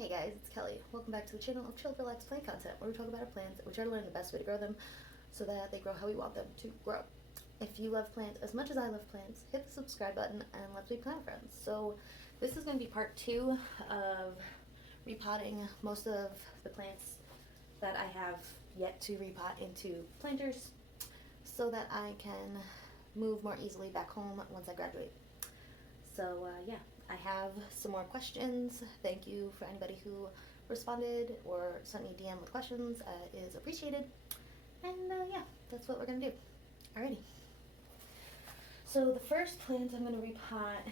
Hey guys, it's Kelly. Welcome back to the channel of Chill Relax Plant Content, where we talk about our plants and we try to learn the best way to grow them so that they grow how we want them to grow. If you love plants as much as I love plants, hit the subscribe button and let's be plant friends. So this is going to be part 2 of repotting most of the plants that I have yet to repot into planters so that I can move more easily back home once I graduate. So yeah, I have some more questions. Thank you for anybody who responded or sent me a DM with questions. Is appreciated. And yeah, that's what we're going to do. Alrighty. So the first plant I'm going to repot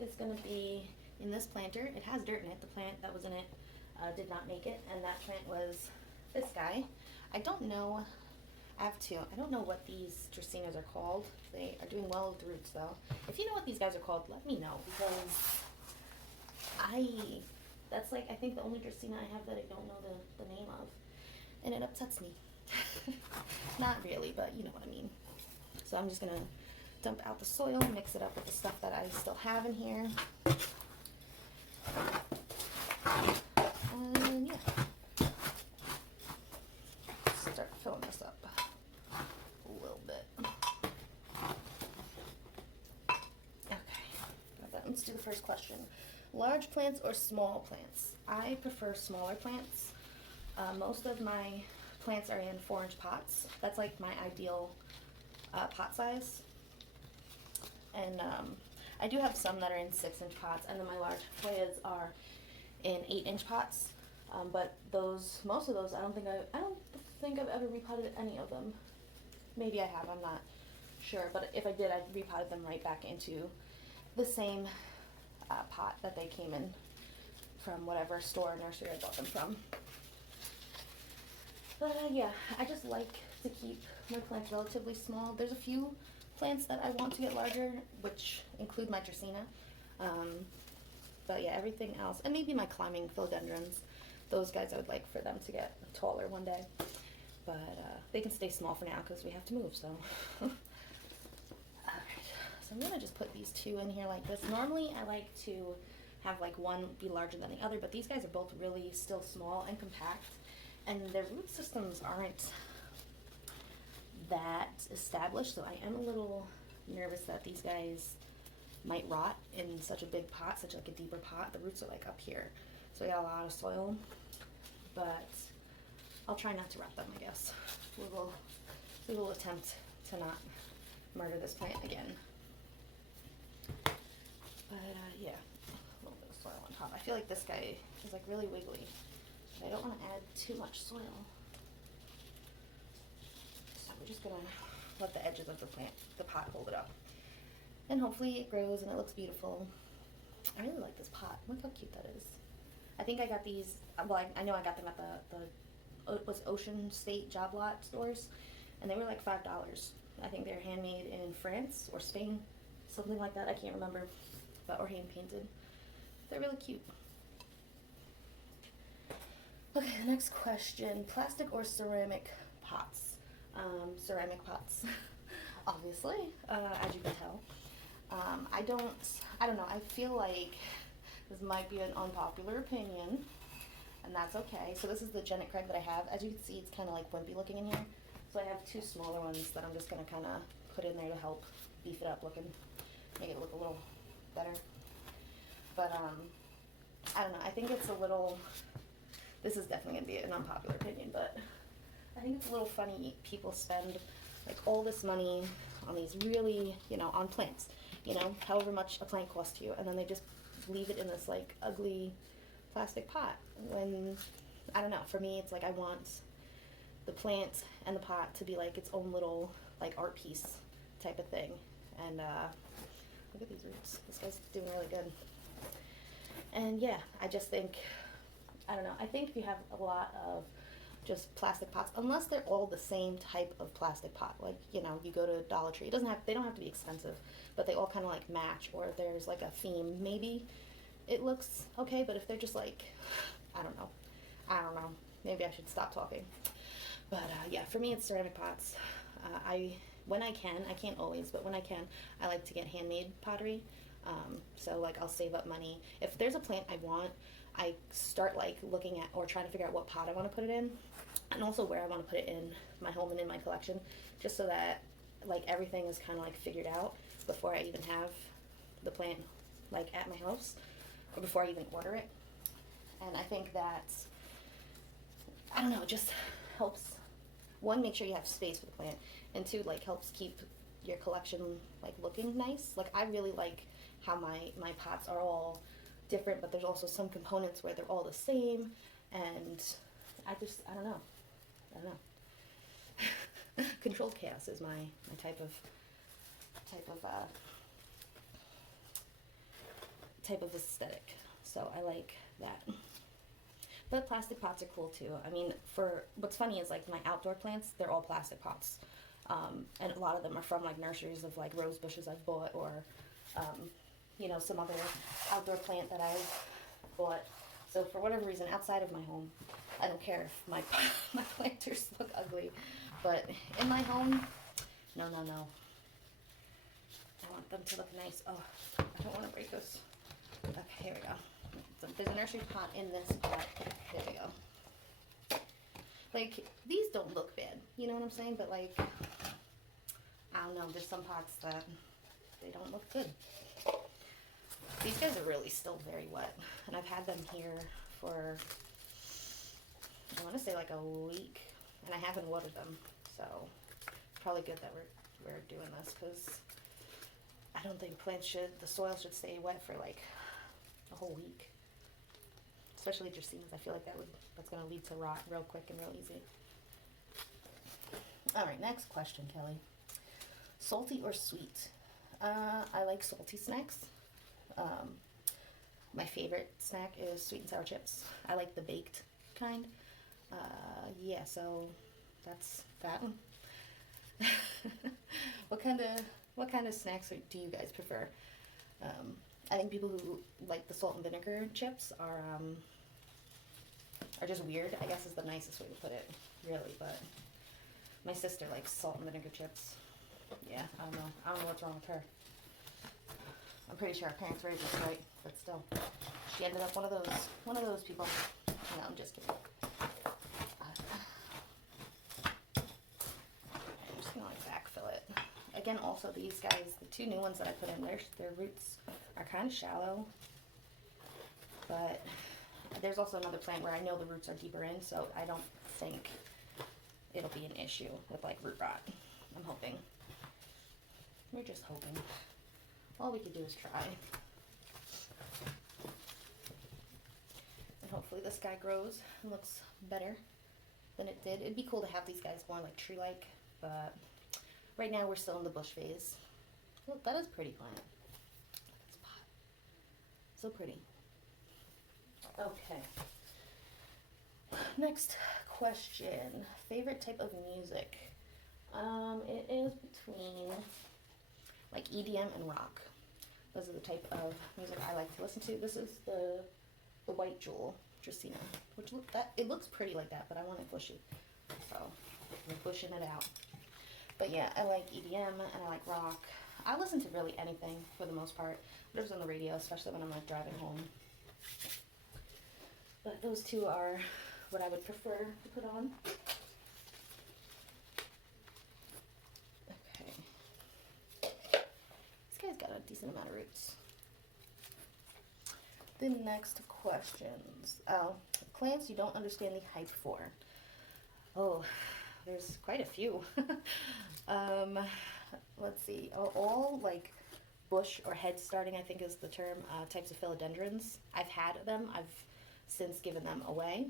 is going to be in this planter. It has dirt in it. The plant that was in it did not make it, and that plant was this guy. I don't know. I have two. I don't know what these dracaenas are called. They are doing well with the roots though. If you know what these guys are called, let me know, because that's like, I think the only dracaena I have that I don't know the name of. And it upsets me. Not really, but you know what I mean. So I'm just gonna dump out the soil, mix it up with the stuff that I still have in here. And yeah. Start filling this up a little bit. Okay, got that. Let's do the first question. Large plants or small plants? I prefer smaller plants. Most of my plants are in 4-inch pots. That's like my ideal pot size. And I do have some that are in 6-inch pots, and then my large Hoyas are in 8-inch pots. But most of those, I don't think I've ever repotted any of them. Maybe I have, I'm not sure. But if I did, I repotted them right back into the same pot that they came in from whatever store or nursery I bought them from. But yeah, I just like to keep my plants relatively small. There's a few plants that I want to get larger, which include my dracaena. But yeah, everything else, and maybe my climbing philodendrons, those guys I would like for them to get taller one day. But they can stay small for now because we have to move, so. Alright, so I'm gonna just put these two in here like this. Normally I like to have like one be larger than the other, but these guys are both really still small and compact, and their root systems aren't that established, so I am a little nervous that these guys might rot in such a big pot, such like a deeper pot. The roots are like up here, so I got a lot of soil, but I'll try not to rot them, I guess. We will attempt to not murder this plant again. But yeah, a little bit of soil on top. I feel like this guy is like really wiggly, but I don't want to add too much soil. So we're just gonna let the edges of the pot hold it up. And hopefully it grows and it looks beautiful. I really like this pot. Look how cute that is. I think I got these, well, I know I got them at the Ocean State job lot stores, and they were like $5. I think they're handmade in France or Spain, something like that. I can't remember, but or hand painted. They're really cute. Okay, the next question: plastic or ceramic pots? Ceramic pots, obviously, as you can tell. I don't know. I feel like this might be an unpopular opinion, and that's okay. So this is the Janet Craig that I have. As you can see, it's kind of like wimpy looking in here. So I have two smaller ones that I'm just going to kind of put in there to help beef it up looking, make it look a little better. But I don't know. I think it's a little, this is definitely going to be an unpopular opinion, but I think it's a little funny people spend like all this money on these really, on plants, however much a plant costs you, and then they just leave it in this like ugly plastic pot. When, I don't know, for me it's like I want the plant and the pot to be like its own little like art piece type of thing. And look at these roots. This guy's doing really good. And yeah, I just think, I don't know, I think if you have a lot of just plastic pots, unless they're all the same type of plastic pot, like, you go to Dollar Tree, they don't have to be expensive, but they all kind of like match, or if there's like a theme, maybe it looks okay. But if they're just like, I don't know, maybe I should stop talking. But yeah, for me it's ceramic pots. When I can, I can't always, but when I can, I like to get handmade pottery. So like I'll save up money. If there's a plant I want, I start like looking at or trying to figure out what pot I want to put it in, and also where I want to put it in my home and in my collection, just so that like everything is kind of like figured out before I even have the plant like at my house, or before I even order it. And I think that, I don't know, it just helps, one, make sure you have space for the plant, and two, like helps keep your collection like looking nice. Like I really like how my pots are all different, but there's also some components where they're all the same, and I don't know. Controlled chaos is my type of aesthetic. So I like that. But plastic pots are cool too. I mean, for what's funny is like my outdoor plants, they're all plastic pots, and a lot of them are from like nurseries of like rose bushes I've bought, or you know, some other outdoor plant that I've bought. So for whatever reason, outside of my home, I don't care if my my planters look ugly, but in my home, no. I want them to look nice. Oh, I don't want to break this. Okay, here we go. So there's a nursery pot in this pot. There we go. Like, these don't look bad, you know what I'm saying? But like, I don't know, there's some pots that they don't look good. These guys are really still very wet, and I've had them here for, I want to say like a week, and I haven't watered them, so it's probably good that we're doing this, because I don't think the soil should stay wet for like a whole week, especially dracaenas. I feel like that's going to lead to rot real quick and real easy. All right, next question, Kelly. Salty or sweet? I like salty snacks. My favorite snack is sweet and sour chips. I like the baked kind. Yeah, so that's that one. What kind of snacks do you guys prefer? I think people who like the salt and vinegar chips are just weird, I guess is the nicest way to put it, really. But my sister likes salt and vinegar chips. Yeah, I don't know what's wrong with her. I'm pretty sure our parents raised us right, but still, she ended up one of those people. No, I'm just kidding. I'm just gonna like backfill it. Again, also these guys, the two new ones that I put in, their roots are kind of shallow, but there's also another plant where I know the roots are deeper in, so I don't think it'll be an issue with like root rot. I'm hoping. We're just hoping. All we can do is try. And hopefully this guy grows and looks better than it did. It'd be cool to have these guys more like tree-like, but right now we're still in the bush phase. Look, that is a pretty plant. This pot. So pretty. Okay. Next question. Favorite type of music? It is between like EDM and rock. Those are the type of music I like to listen to. This is the white jewel dracaena, which it looks pretty like that, but I want it bushy, so we're bushing it out. But yeah, I like EDM and I like rock. I listen to really anything for the most part, whatever's on the radio, especially when I'm like driving home. But those two are what I would prefer to put on. Okay. This guy's got a decent amount of roots. The next questions. Plants you don't understand the hype for. Oh, there's quite a few. Let's see. All like bush or head starting, I think is the term, types of philodendrons. I've had them. I've since given them away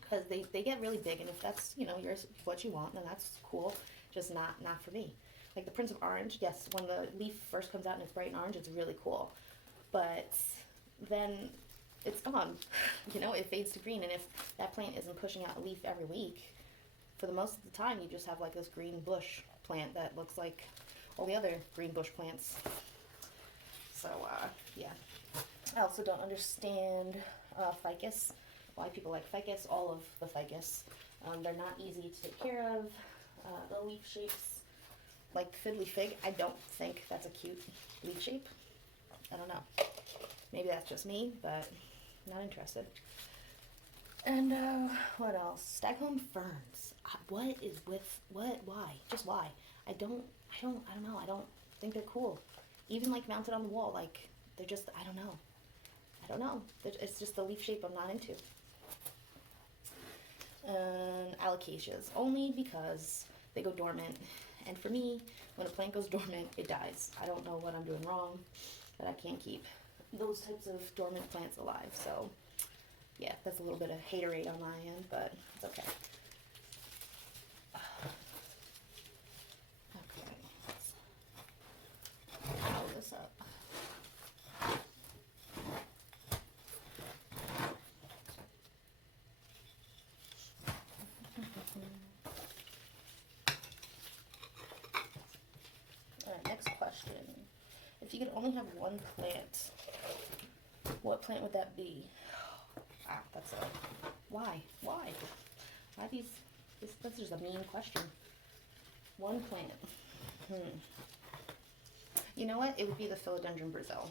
because they get really big, and if that's, you know, what you want, then that's cool. Just not for me. Like the Prince of Orange, yes, when the leaf first comes out and it's bright and orange, it's really cool. But then it's gone. You know, it fades to green, and if that plant isn't pushing out a leaf every week, for the most of the time, you just have like this green bush plant that looks like all the other green bush plants. So, yeah. I also don't understand ficus, why people like ficus, all of the ficus. They're not easy to take care of. The leaf shapes, like fiddly fig, I don't think that's a cute leaf shape. I don't know. Maybe that's just me, but not interested. And what else? Staghorn ferns. What is with what? Why? Just why? I don't know. I don't think they're cool. Even like mounted on the wall, like they're just. I don't know. It's just the leaf shape I'm not into. Alocasias, only because they go dormant, and for me, when a plant goes dormant, it dies. I don't know what I'm doing wrong, but I can't keep those types of dormant plants alive. So yeah, that's a little bit of haterade on my end, but it's okay. Okay, let's pile this up. Alright, next question. If you could only have one plant, what plant would that be? That's a... Why? Why these... This is a mean question. One plant. You know what? It would be the Philodendron Brazil.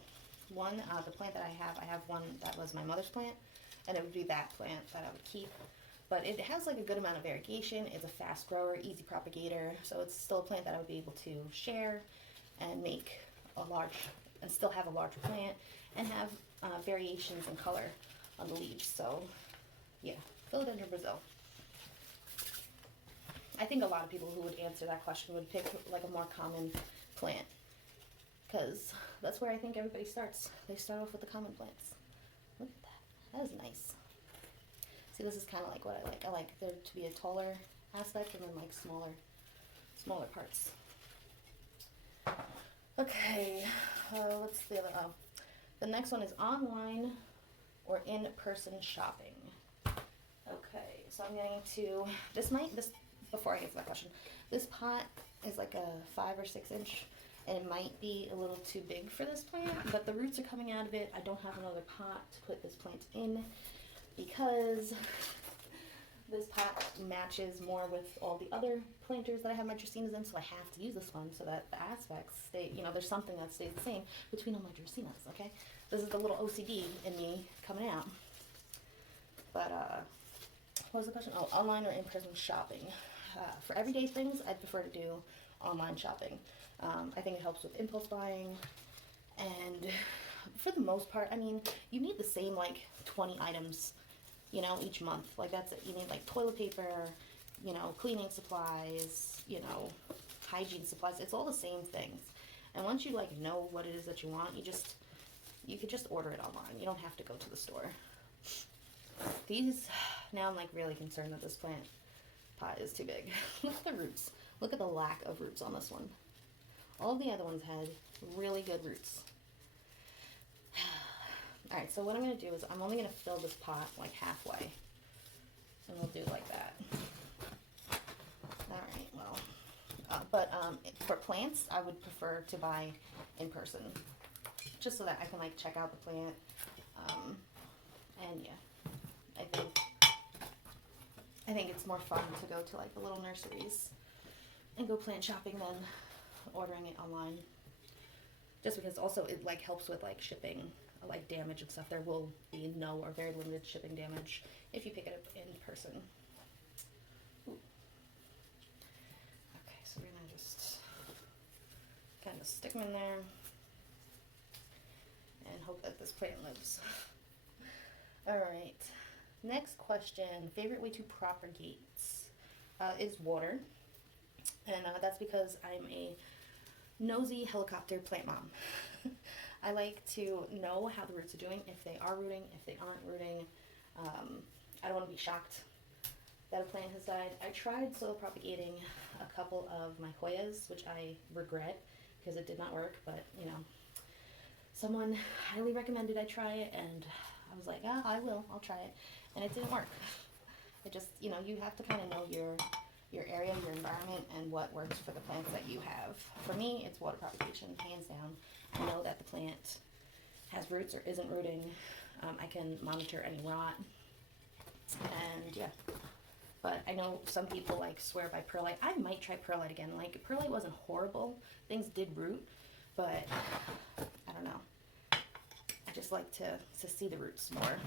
The plant that I have one that was my mother's plant, and it would be that plant that I would keep. But it has like a good amount of variegation. It's a fast grower, easy propagator, so it's still a plant that I would be able to share and make and still have a larger plant and have variations in color on the leaves. So yeah, Philodendron Brazil. I think a lot of people who would answer that question would pick like a more common plant, because that's where I think everybody starts. They start off with the common plants. Look at that. That is nice. See, this is kind of like what I like. I like there to be a taller aspect and then like smaller parts. Okay, what's the other? Oh, the next one is online or in-person shopping. Okay, so I'm getting to this. Before I get to that question, this pot is like a 5 or 6 inch, and it might be a little too big for this plant, but the roots are coming out of it. I don't have another pot to put this plant in, because this pot matches more with all the other planters that I have my Dracaenas in, so I have to use this one so that the aspects stay, there's something that stays the same between all my Dracaenas, okay? This is the little OCD in me coming out. But, what was the question? Oh, online or in-person shopping. For everyday things, I'd prefer to do online shopping. I think it helps with impulse buying, and for the most part, I mean, you need the same, like, 20 items, each month. Like, that's it. You need, like, toilet paper, cleaning supplies, hygiene supplies. It's all the same things. And once you, like, know what it is that you want, you could just order it online. You don't have to go to the store. Now I'm, like, really concerned that this plant pot is too big. Look at the roots. Look at the lack of roots on this one. All of the other ones had really good roots. Alright, so what I'm going to do is I'm only going to fill this pot like halfway. And we'll do it like that. Alright, well. But for plants, I would prefer to buy in person. Just so that I can like check out the plant. And yeah, I think it's more fun to go to like the little nurseries and go plant shopping than ordering it online. Just because also it like helps with like shipping, like damage and stuff. There will be no or very limited shipping damage if you pick it up in person. Ooh. Okay, so we're gonna just kind of stick them in there and hope that this plant lives. Alright, next question. Favorite way to propagate is water. And that's because I'm a nosy helicopter plant mom. I like to know how the roots are doing, if they are rooting, if they aren't rooting. I don't want to be shocked that a plant has died. I tried soil propagating a couple of my Hoyas, which I regret because it did not work, but someone highly recommended I try it, and I was like, I'll try it, and it didn't work. It just, you have to kind of know your area, your environment, and what works for the plants that you have. For me, it's water propagation, hands down. I know that the plant has roots or isn't rooting. I can monitor any rot, and yeah. But I know some people like swear by perlite. I might try perlite again. Like, perlite wasn't horrible. Things did root, but I don't know. I just like to see the roots more.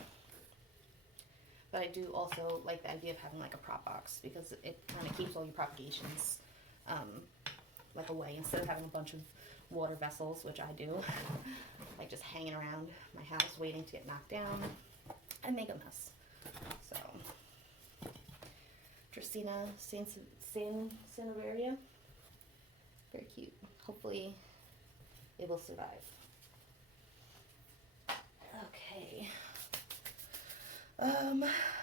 But I do also like the idea of having like a prop box because it kind of keeps all your propagations like away instead of having a bunch of water vessels, which I do, like just hanging around my house waiting to get knocked down and make a mess. So, Dracaena cineraria, very cute. Hopefully it will survive. Okay.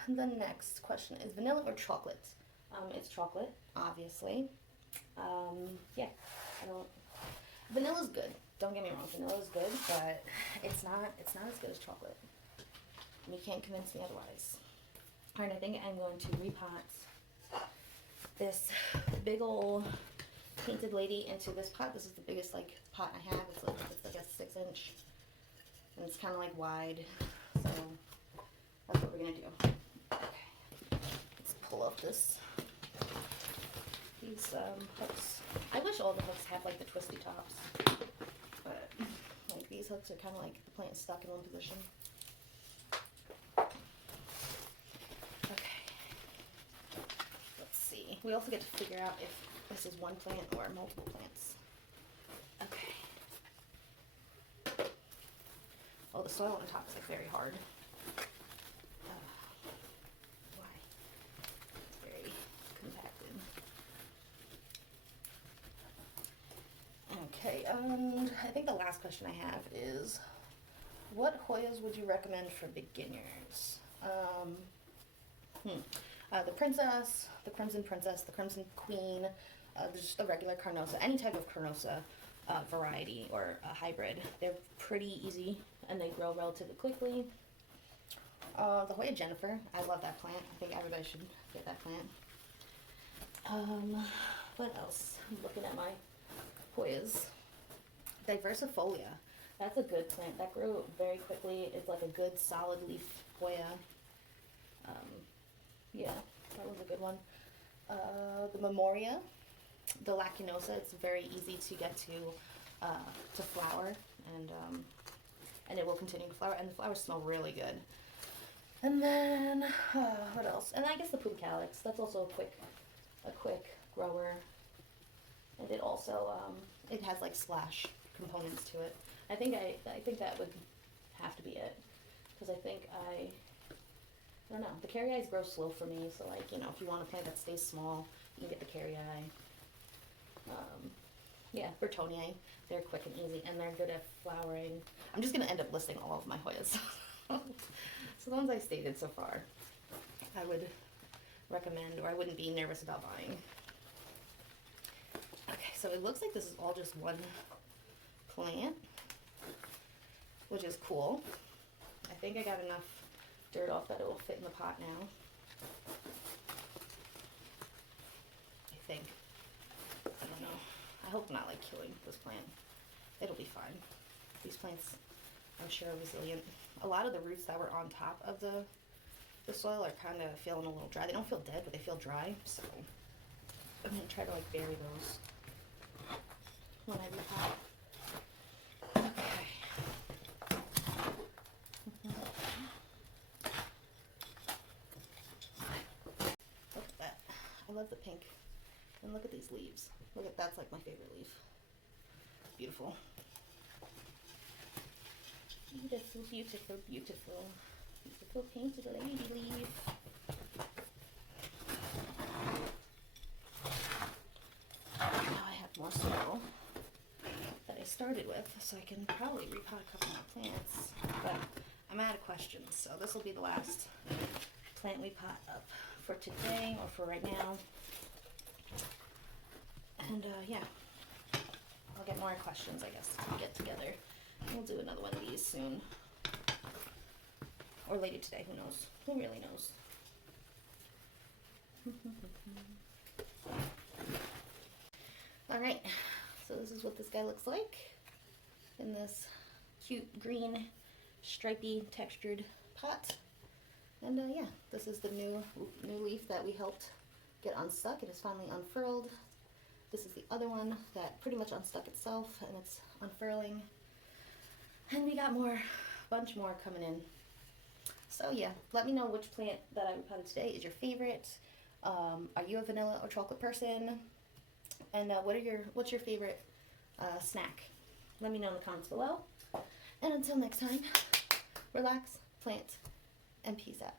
The next question is vanilla or chocolate? It's chocolate, obviously. Yeah, vanilla's good. Don't get me wrong, vanilla's good, but it's not as good as chocolate. You can't convince me otherwise. Alright, I think I'm going to repot this big old painted lady into this pot. This is the biggest like pot I have. It's like a 6-inch, and it's kind of like wide. So that's what we're gonna do. Okay, let's pull up these hooks. I wish all the hooks have like the twisty tops, but like these hooks are kind of like the plant is stuck in one position. Okay, let's see. We also get to figure out if this is one plant or multiple plants. Okay. Oh, the soil on top is like very hard. Why? It's very compacted. Okay, and I think the last question I have is, what Hoyas would you recommend for beginners? The Princess, the Crimson Princess, the Crimson Queen, just the regular Carnosa, any type of Carnosa variety or a hybrid. They're pretty easy and they grow relatively quickly. The Hoya Jennifer, I love that plant. I think everybody should get that plant. What else? I'm looking at my Hoyas. Diversifolia. That's a good plant. That grew very quickly. It's like a good solid leaf Hoya. Yeah, that was a good one. The Memoria, the Lacinosa. It's very easy to get to flower, and it will continue to flower, and the flowers smell really good. And then what else? And I guess the Poop Calyx. That's also a quick grower, and it also it has like splash components to it. I think that would have to be it, because I don't know. The carry eyes grow slow for me, so like, you know, if you want a plant that stays small, you can get the carry eye. Yeah, Bertonii, they're quick and easy, and they're good at flowering. I'm just gonna end up listing all of my Hoyas. So the ones I stated so far, I would recommend, or I wouldn't be nervous about buying. Okay, so it looks like this is all just one plant, which is cool. I think I got enough dirt off that it will fit in the pot now. I think. I don't know. I hope I'm not like killing this plant. It'll be fine. These plants, I'm sure, are resilient. A lot of the roots that were on top of the soil are kind of feeling a little dry. They don't feel dead, but they feel dry. So I'm gonna try to like bury those when I repot. I love the pink. And look at these leaves. Look at, that's like my favorite leaf. Beautiful. Beautiful, beautiful, beautiful. Beautiful painted lady leaf. Now I have more soil that I started with, so I can probably repot a couple more plants. But I'm out of questions, so this will be the last plant we pot up for today, or for right now. And yeah, I'll get more questions, I guess, when we get together. We'll do another one of these soon, or later today. Who knows? Who really knows? All right, so this is what this guy looks like in this cute green stripy textured pot. And yeah, this is the new leaf that we helped get unstuck. It is finally unfurled. This is the other one that pretty much unstuck itself, and it's unfurling. And we got bunch more coming in. So yeah, let me know which plant that I repotted today is your favorite. Are you a vanilla or chocolate person? And what's your favorite snack? Let me know in the comments below. And until next time, relax, plant, and peace out.